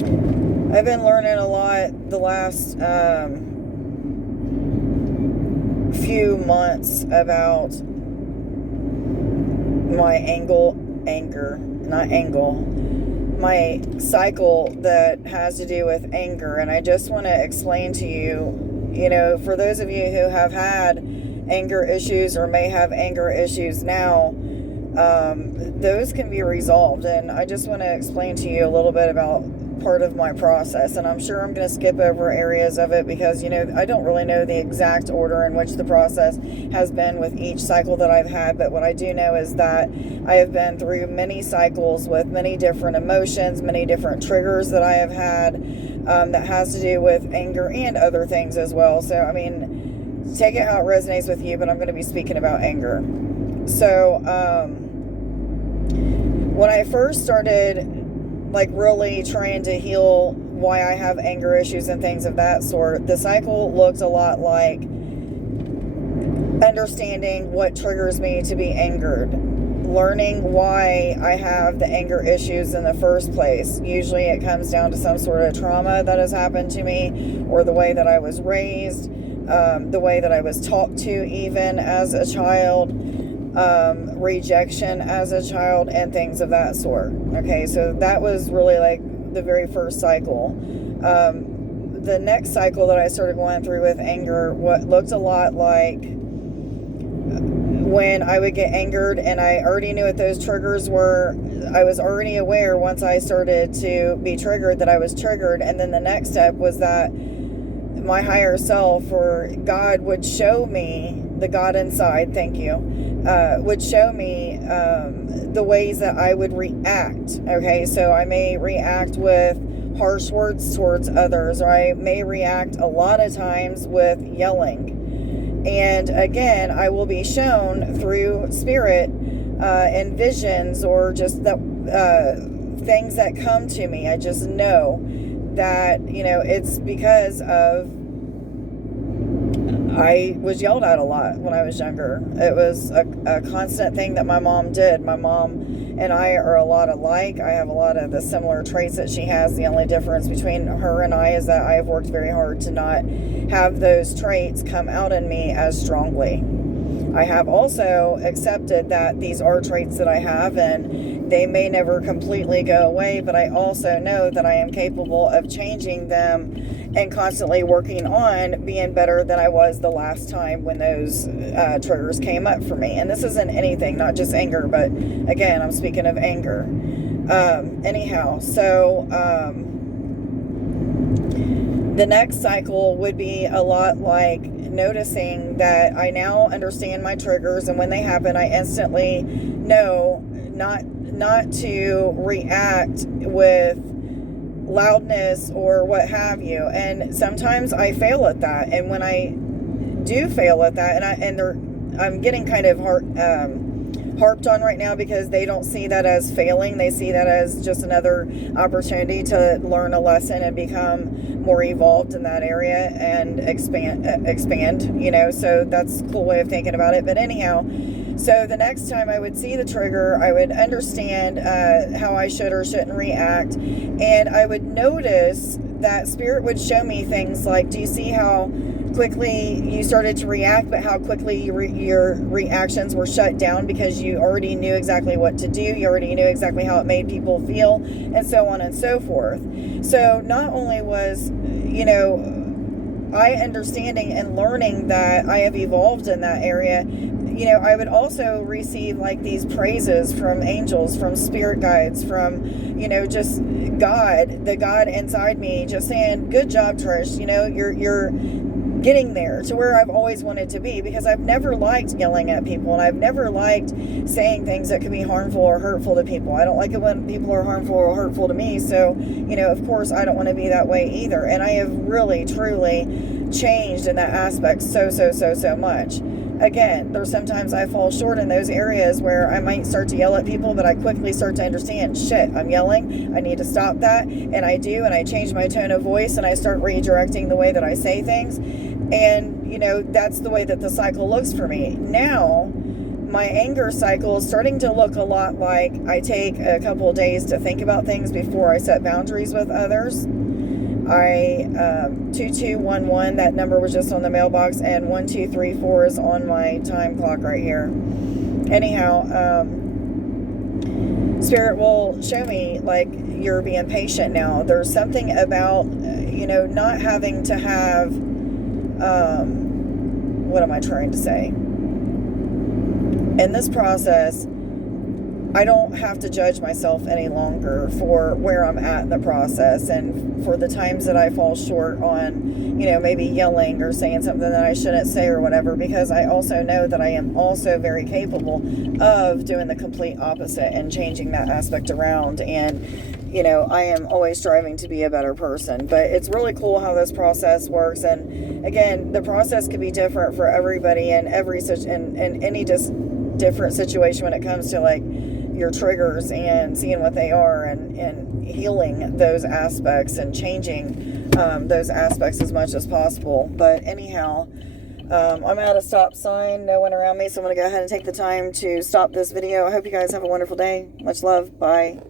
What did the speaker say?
I've been learning a lot the last few months about my cycle that has to do with anger. And I just want to explain to you, for those of you who have had anger issues or may have anger issues now, those can be resolved. And I just want to explain to you a little bit about part of my process, and I'm sure I'm going to skip over areas of it because I don't really know the exact order in which the process has been with each cycle that I've had. But what I do know is that I have been through many cycles with many different emotions, many different triggers that I have had, that has to do with anger and other things as well. So take it how it resonates with you, but I'm going to be speaking about anger. So when I first started really trying to heal why I have anger issues and things of that sort, the cycle looked a lot like understanding what triggers me to be angered, learning why I have the anger issues in the first place. Usually it comes down to some sort of trauma that has happened to me, or the way that I was raised, the way that I was talked to even as a child, rejection as a child, and things of that sort. Okay, so that was really the very first cycle. The next cycle that I started going through with anger, what looked a lot like when I would get angered and I already knew what those triggers were. I was already aware once I started to be triggered that I was triggered, and then the next step was that my higher self, or God, would show me, the God inside, thank you, would show me the ways that I would react. Okay, so I may react with harsh words towards others, or I may react a lot of times with yelling. And again, I will be shown through spirit and visions, or just the things that come to me. I just know that it's because of I was yelled at a lot when I was younger. It was a constant thing that my mom did. My mom and I are a lot alike. I have a lot of the similar traits that she has. The only difference between her and I is that I have worked very hard to not have those traits come out in me as strongly. I have also accepted that these are traits that I have, and they may never completely go away, but I also know that I am capable of changing them and constantly working on being better than I was the last time when those triggers came up for me. And this isn't anything, not just anger, but again, I'm speaking of anger. The next cycle would be a lot like noticing that I now understand my triggers, and when they happen, I instantly know not to react with loudness or what have you. And sometimes I fail at that, and when I do fail at that, I'm getting kind of harped on right now because they don't see that as failing. They see that as just another opportunity to learn a lesson and become more evolved in that area and expand, so that's a cool way of thinking about it. But anyhow, so the next time I would see the trigger, I would understand how I should or shouldn't react, and I would notice that spirit would show me things like, do you see how quickly you started to react, but how quickly your reactions were shut down because you already knew exactly what to do, you already knew exactly how it made people feel, and so on and so forth. So not only was I understanding and learning that I have evolved in that area, I would also receive these praises from angels, from spirit guides, from just God, the God inside me, just saying, good job, Trish, you're getting there to where I've always wanted to be, because I've never liked yelling at people, and I've never liked saying things that could be harmful or hurtful to people. I don't like it when people are harmful or hurtful to me, so of course I don't want to be that way either. And I have really truly changed in that aspect so much. Again, there's sometimes I fall short in those areas where I might start to yell at people, but I quickly start to understand, shit, I'm yelling, I need to stop that, and I do, and I change my tone of voice, and I start redirecting the way that I say things, and that's the way that the cycle looks for me. Now my anger cycle is starting to look a lot like I take a couple of days to think about things before I set boundaries with others. 2211, that number was just on the mailbox, and 1234 is on my time clock right here. Anyhow, Spirit will show me, like, you're being patient now. There's something about, not having to have, what am I trying to say? In this process, I don't have to judge myself any longer for where I'm at in the process, and for the times that I fall short on, maybe yelling or saying something that I shouldn't say or whatever, because I also know that I am also very capable of doing the complete opposite and changing that aspect around. And, I am always striving to be a better person. But it's really cool how this process works. And again, the process could be different for everybody in any different situation when it comes to, like, your triggers and seeing what they are, and healing those aspects and changing those aspects as much as possible. But anyhow, I'm at a stop sign, no one around me, so I'm going to go ahead and take the time to stop this video. I hope you guys have a wonderful day. Much love. Bye.